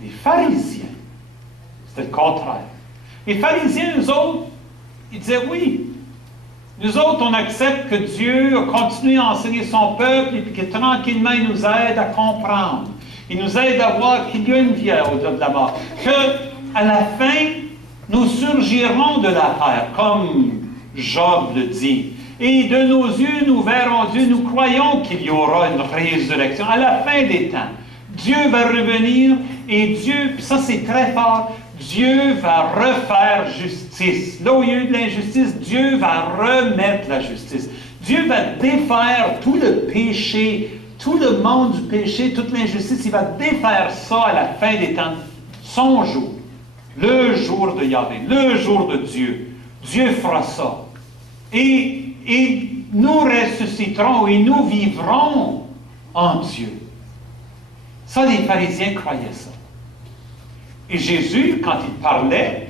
Les pharisiens, c'était le contraire. Les pharisiens, eux autres, ils disaient oui. Nous autres, on accepte que Dieu a continué à enseigner son peuple et que tranquillement, il nous aide à comprendre. Il nous aide à voir qu'il y a une vie au-delà de la mort. Qu'à la fin, nous surgirons de la terre, comme Job le dit. Et de nos yeux, nous verrons Dieu, nous croyons qu'il y aura une résurrection. À la fin des temps, Dieu va revenir et Dieu, puis ça c'est très fort, Dieu va refaire justice. Là où il y a eu de l'injustice, Dieu va remettre la justice. Dieu va défaire tout le péché, tout le monde du péché, toute l'injustice. Il va défaire ça à la fin des temps. Son jour, le jour de Yahvé, le jour de Dieu. Dieu fera ça. Et nous ressusciterons et nous vivrons en Dieu. Ça, les pharisiens croyaient ça. Et Jésus, quand il parlait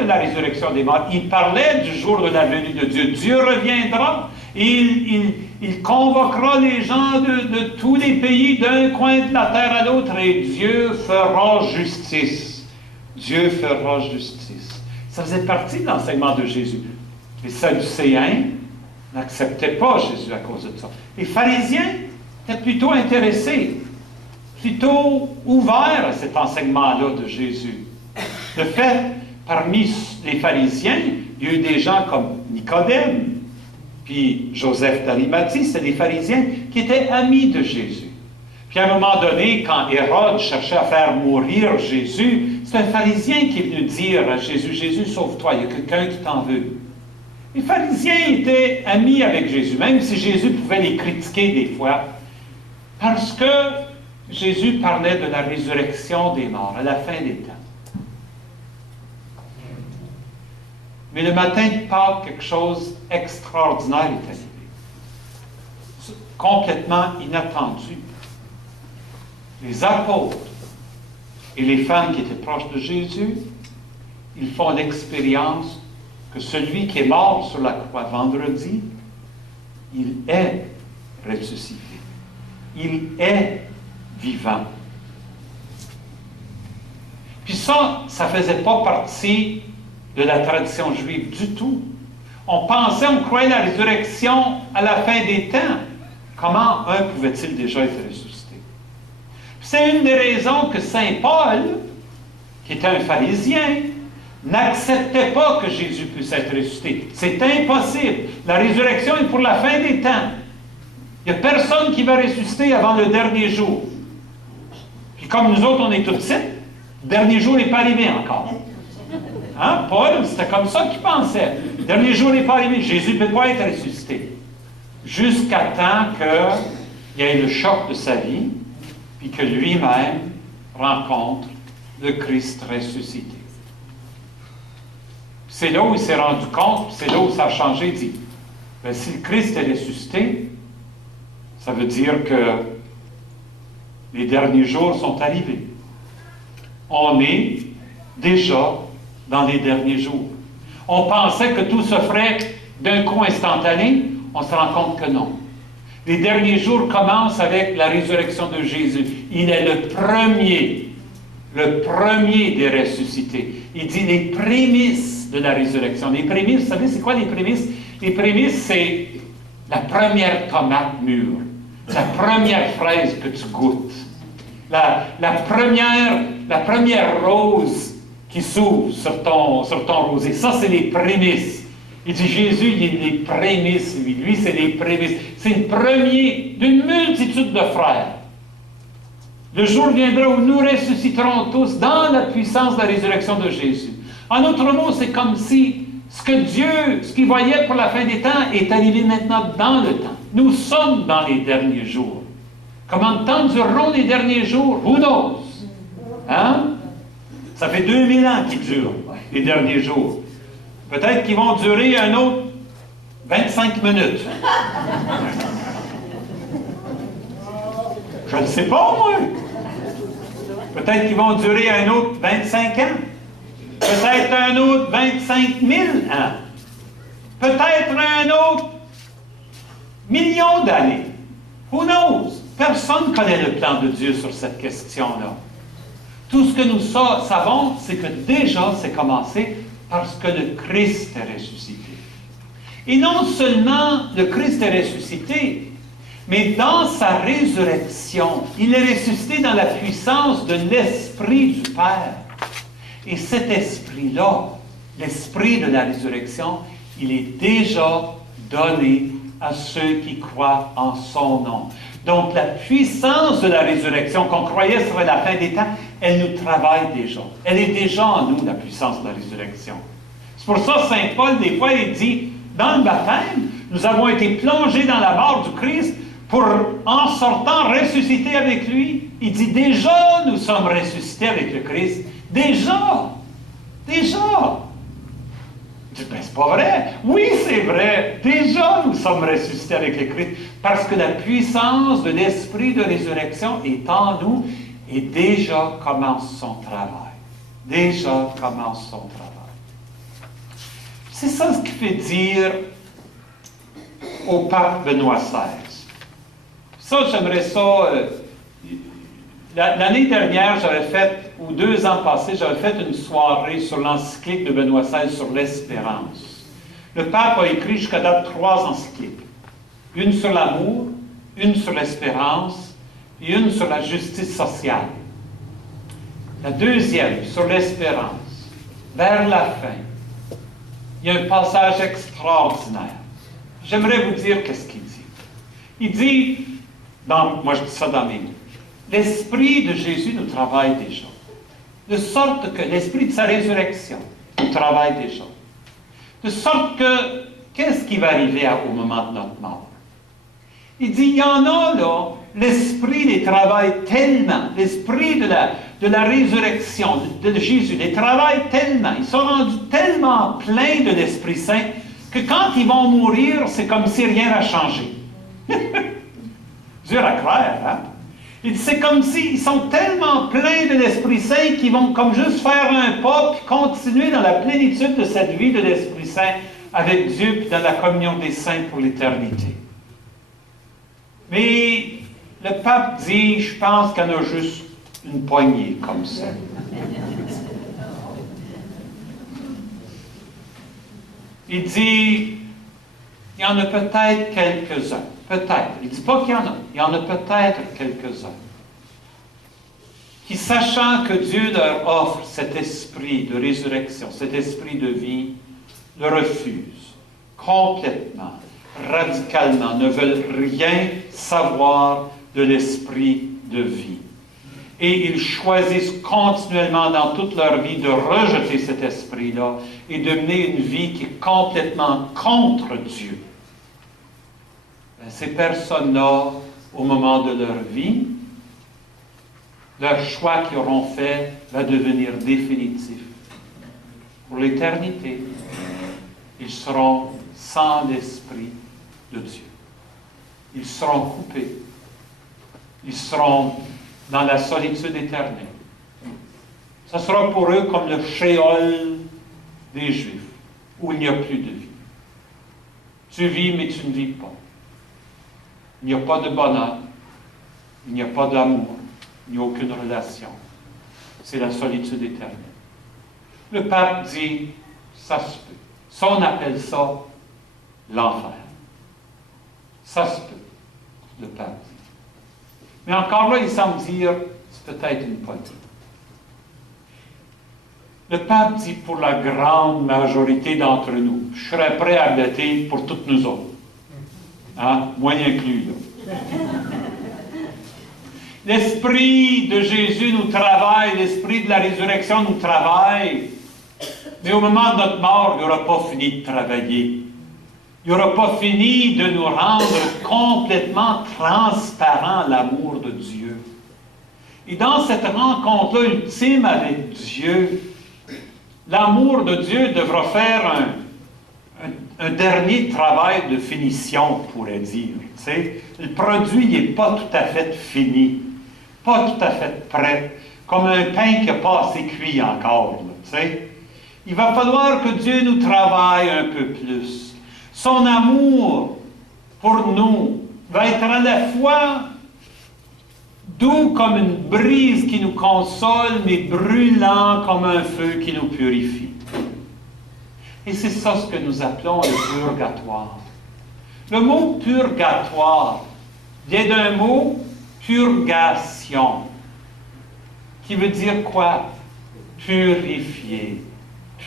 de la résurrection des morts, il parlait du jour de la venue de Dieu. Dieu reviendra, et il convoquera les gens de tous les pays, d'un coin de la terre à l'autre, et Dieu fera justice. Dieu fera justice. Ça faisait partie de l'enseignement de Jésus. Les Sadducéens n'acceptaient pas Jésus à cause de ça. Les pharisiens étaient plutôt intéressés, plutôt ouverts à cet enseignement-là de Jésus. De fait, parmi les pharisiens, il y a eu des gens comme Nicodème, puis Joseph d'Arimathie, c'est des pharisiens qui étaient amis de Jésus. Puis à un moment donné, quand Hérode cherchait à faire mourir Jésus, c'est un pharisien qui est venu dire à Jésus, « Jésus, sauve-toi, il y a quelqu'un qui t'en veut. » Les pharisiens étaient amis avec Jésus, même si Jésus pouvait les critiquer des fois, parce que Jésus parlait de la résurrection des morts, à la fin des temps. Mais le matin de Pâques, quelque chose d'extraordinaire est arrivé. Complètement inattendu. Les apôtres et les femmes qui étaient proches de Jésus, ils font l'expérience que celui qui est mort sur la croix vendredi, il est ressuscité. Il est vivant. Puis ça ne faisait pas partie de la tradition juive du tout. On croyait la résurrection à la fin des temps. Comment un pouvait-il déjà être ressuscité? C'est une des raisons que Saint Paul, qui était un pharisien, n'acceptait pas que Jésus puisse être ressuscité. C'est impossible. La résurrection est pour la fin des temps. Il n'y a personne qui va ressusciter avant le dernier jour. Puis comme nous autres, on est tout de suite, le dernier jour n'est pas arrivé encore. Hein? Paul, c'était comme ça qu'il pensait. Le dernier jour n'est pas arrivé. Jésus ne peut pas être ressuscité. Jusqu'à temps qu'il y ait le choc de sa vie, puis que lui-même rencontre le Christ ressuscité. C'est là où il s'est rendu compte, c'est là où ça a changé. Il dit, ben, si le Christ est ressuscité, ça veut dire que les derniers jours sont arrivés. On est déjà dans les derniers jours. On pensait que tout se ferait d'un coup instantané, on se rend compte que non. Les derniers jours commencent avec la résurrection de Jésus. Il est le premier des ressuscités. Il dit les prémices de la résurrection. Les prémices, vous savez, c'est quoi les prémices? Les prémices, c'est la première tomate mûre, la première fraise que tu goûtes, la première rose qui s'ouvre sur ton rosier. Ça, c'est les prémices. Il dit, Jésus, il est les prémices, lui. Lui, c'est les prémices. C'est le premier d'une multitude de frères. Le jour viendra où nous ressusciterons tous dans la puissance de la résurrection de Jésus. En autre mot, c'est comme si ce qu'il voyait pour la fin des temps est arrivé maintenant dans le temps. Nous sommes dans les derniers jours. Combien de temps dureront les derniers jours? Who knows? Hein? Ça fait 2000 ans qu'ils durent, les derniers jours. Peut-être qu'ils vont durer un autre 25 minutes. Je ne sais pas, moi. Peut-être qu'ils vont durer un autre 25 ans. Peut-être un autre 25 000 ans. Peut-être un autre million d'années. Who knows? Personne ne connaît le plan de Dieu sur cette question-là. Tout ce que nous savons, c'est que déjà c'est commencé parce que le Christ est ressuscité. Et non seulement le Christ est ressuscité, mais dans sa résurrection, il est ressuscité dans la puissance de l'Esprit du Père. Et cet esprit-là, l'esprit de la résurrection, il est déjà donné à ceux qui croient en son nom. Donc la puissance de la résurrection qu'on croyait serait la fin des temps, elle nous travaille déjà. Elle est déjà en nous, la puissance de la résurrection. C'est pour ça Saint Paul, des fois, il dit, dans le baptême, nous avons été plongés dans la mort du Christ pour, en sortant, ressusciter avec lui. Il dit, déjà, nous sommes ressuscités avec le Christ. Déjà! Déjà! Je dis, ben, c'est pas vrai. Oui, c'est vrai. Déjà, nous sommes ressuscités avec le Christ. Parce que la puissance de l'esprit de résurrection est en nous et déjà commence son travail. Déjà commence son travail. C'est ça ce qui fait dire au pape Benoît XVI. Ça, j'aimerais ça... L'année dernière, j'avais fait, ou 2 ans passés, j'avais fait une soirée sur l'encyclique de Benoît XVI sur l'espérance. Le pape a écrit jusqu'à date 3 encycliques. Une sur l'amour, une sur l'espérance et une sur la justice sociale. La deuxième, sur l'espérance, vers la fin, il y a un passage extraordinaire. J'aimerais vous dire qu'est-ce qu'il dit. Il dit, moi je dis ça dans mes mots, l'Esprit de Jésus nous travaille déjà. De sorte que l'Esprit de sa résurrection nous travaille déjà. De sorte que, qu'est-ce qui va arriver au moment de notre mort? Il dit, il y en a là, l'Esprit les travaille tellement, l'Esprit de la résurrection de Jésus les travaille tellement, ils sont rendus tellement pleins de l'Esprit Saint que quand ils vont mourir, c'est comme si rien n'a changé. Dur à croire, hein? C'est comme s'ils sont tellement pleins de l'Esprit Saint qu'ils vont comme juste faire un pas puis continuer dans la plénitude de cette vie de l'Esprit Saint avec Dieu puis dans la communion des saints pour l'éternité. Mais le pape dit, je pense qu'il y en a juste une poignée comme ça. Il dit, il y en a peut-être quelques-uns. Peut-être. Il ne dit pas qu'il y en a. Il y en a peut-être quelques-uns qui, sachant que Dieu leur offre cet esprit de résurrection, cet esprit de vie, le refusent complètement, radicalement, ne veulent rien savoir de l'esprit de vie. Et ils choisissent continuellement dans toute leur vie de rejeter cet esprit-là et de mener une vie qui est complètement contre Dieu. Ces personnes-là, au moment de leur vie, leur choix qu'ils auront fait va devenir définitif. Pour l'éternité, ils seront sans l'Esprit de Dieu. Ils seront coupés. Ils seront dans la solitude éternelle. Ce sera pour eux comme le Sheol des Juifs, où il n'y a plus de vie. Tu vis, mais tu ne vis pas. Il n'y a pas de bonheur, il n'y a pas d'amour, il n'y a aucune relation. C'est la solitude éternelle. Le pape dit, ça se peut. Ça, on appelle ça l'enfer. Ça se peut, le pape dit. Mais encore là, il semble dire, c'est peut-être une poignée. Le pape dit, pour la grande majorité d'entre nous, je serais prêt à voter pour toutes nous autres. Hein? Moi inclus, là. L'Esprit de Jésus nous travaille, l'Esprit de la résurrection nous travaille. Mais au moment de notre mort, il n'aura pas fini de travailler. Il n'aura pas fini de nous rendre complètement transparents à l'amour de Dieu. Et dans cette rencontre-là ultime avec Dieu, l'amour de Dieu devra faire un dernier travail de finition, on pourrait dire. Tu sais, le produit n'est pas tout à fait fini, pas tout à fait prêt, comme un pain qui n'a pas assez cuit encore. Là, tu sais. Il va falloir que Dieu nous travaille un peu plus. Son amour pour nous va être à la fois doux comme une brise qui nous console, mais brûlant comme un feu qui nous purifie. Et c'est ça ce que nous appelons le purgatoire. Le mot purgatoire vient d'un mot purgation, qui veut dire quoi? Purifier.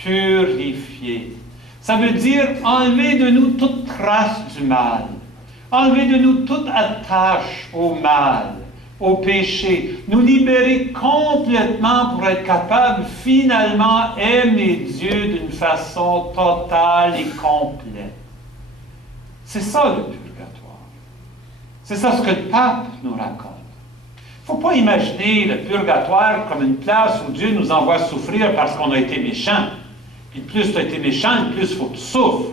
Purifier. Ça veut dire enlever de nous toute trace du mal, enlever de nous toute attache au mal, au péché, nous libérer complètement pour être capable finalement aimer Dieu d'une façon totale et complète. C'est ça le purgatoire. C'est ça ce que le pape nous raconte. Il ne faut pas imaginer le purgatoire comme une place où Dieu nous envoie souffrir parce qu'on a été méchant. Puis plus tu as été méchant, plus il faut que tu souffres.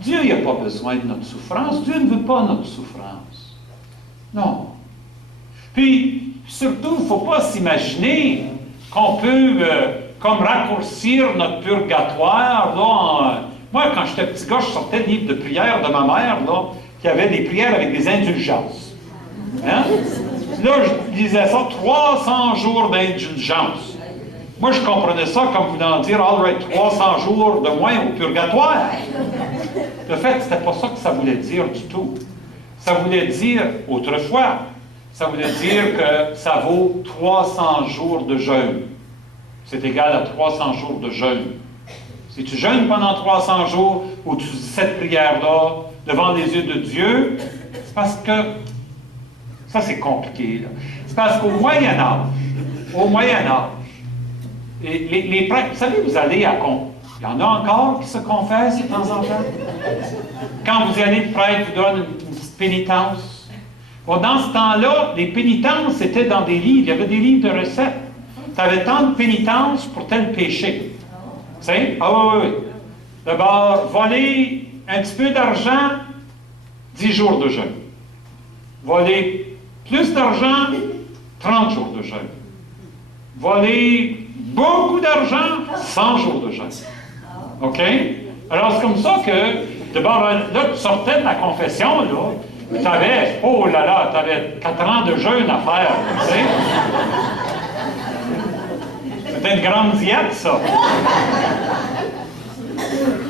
Dieu n'a pas besoin de notre souffrance. Dieu ne veut pas notre souffrance. Non. Puis, surtout, il ne faut pas s'imaginer qu'on peut comme raccourcir notre purgatoire. Là, moi, quand j'étais petit gars, je sortais le livre de prière de ma mère, là, qui avait des prières avec des indulgences. Hein? Là, je lisais ça, 300 jours d'indulgence. Moi, je comprenais ça comme voulant dire, all right, 300 jours de moins au purgatoire. De fait, c'était pas ça que ça voulait dire du tout. Ça voulait dire, autrefois, ça voulait dire que ça vaut 300 jours de jeûne. C'est égal à 300 jours de jeûne. Si tu jeûnes pendant 300 jours, ou tu dis cette prière-là, devant les yeux de Dieu, c'est parce que, ça c'est compliqué, là. C'est parce qu'au Moyen Âge, les prêtres, vous savez, vous allez à il y en a encore qui se confessent de temps en temps. Quand vous y allez, le prêtre vous donne une petite pénitence. Bon, dans ce temps-là, les pénitences étaient dans des livres. Il y avait des livres de recettes. Tu avais tant de pénitences pour tel péché. Tu sais? Ah oui. D'abord, voler un petit peu d'argent, 10 jours de jeûne. Voler plus d'argent, 30 jours de jeûne. Voler beaucoup d'argent, 100 jours de jeûne. OK? Alors, c'est comme ça que, d'abord, là, tu sortais de la confession, là, tu avais, oh là là, tu avais 4 ans de jeûne à faire, tu sais? C'était une grande diète, ça.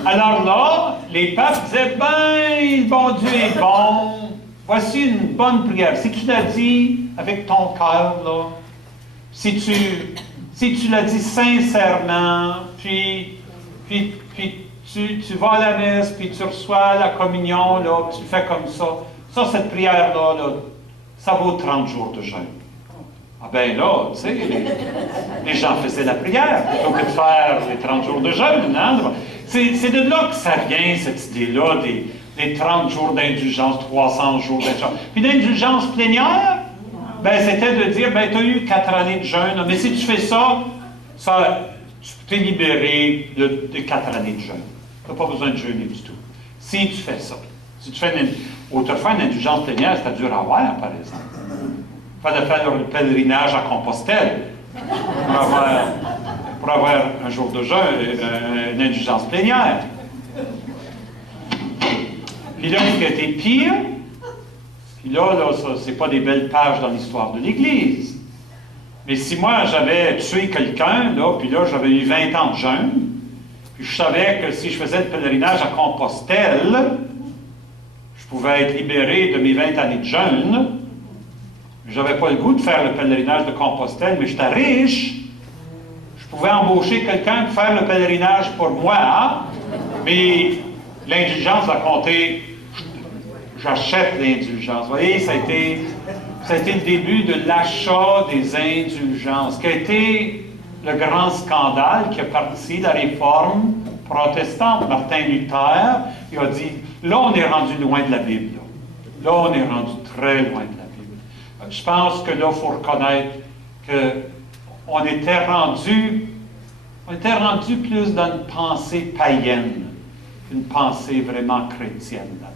Alors là, les papes disaient, ben, bon Dieu est bon, voici une bonne prière. Si tu l'as dit avec ton cœur, là, si tu l'as dit sincèrement, puis tu vas à la messe, puis tu reçois la communion, là, tu le fais comme ça. Ça, cette prière-là, là, ça vaut 30 jours de jeûne. Ah ben là, tu sais, les gens faisaient la prière plutôt que de faire les 30 jours de jeûne. Hein? C'est de là que ça vient, cette idée-là, des 30 jours d'indulgence, 300 jours d'indulgence. Puis d'indulgence plénière, ben, c'était de dire, ben, tu as eu 4 années de jeûne, mais si tu fais ça, tu t'es libéré de 4 années de jeûne. Tu n'as pas besoin de jeûner du tout. Si tu fais ça. Si tu fais autrefois une indulgence plénière, c'était dur à avoir, par exemple. Il fallait faire le pèlerinage à Compostelle pour avoir un jour de jeûne, une indulgence plénière. Puis là, ce qui a été pire, puis là ça, c'est pas des belles pages dans l'histoire de l'Église. Mais si moi, j'avais tué quelqu'un, là, puis là, j'avais eu 20 ans de jeûne, puis je savais que si je faisais le pèlerinage à Compostelle, je pouvais être libéré de mes 20 années de jeûne. Je n'avais pas le goût de faire le pèlerinage de Compostelle, mais j'étais riche. Je pouvais embaucher quelqu'un pour faire le pèlerinage pour moi, mais l'indulgence a compté. J'achète l'indulgence. Vous voyez, ça a été le début de l'achat des indulgences, qui a été le grand scandale qui a parti de la réforme protestante. Martin Luther, il a dit, là, on est rendu loin de la Bible. Là, on est rendu très loin de la Bible. Je pense que là, il faut reconnaître qu'on était rendu plus dans une pensée païenne qu'une pensée vraiment chrétienne là-dedans.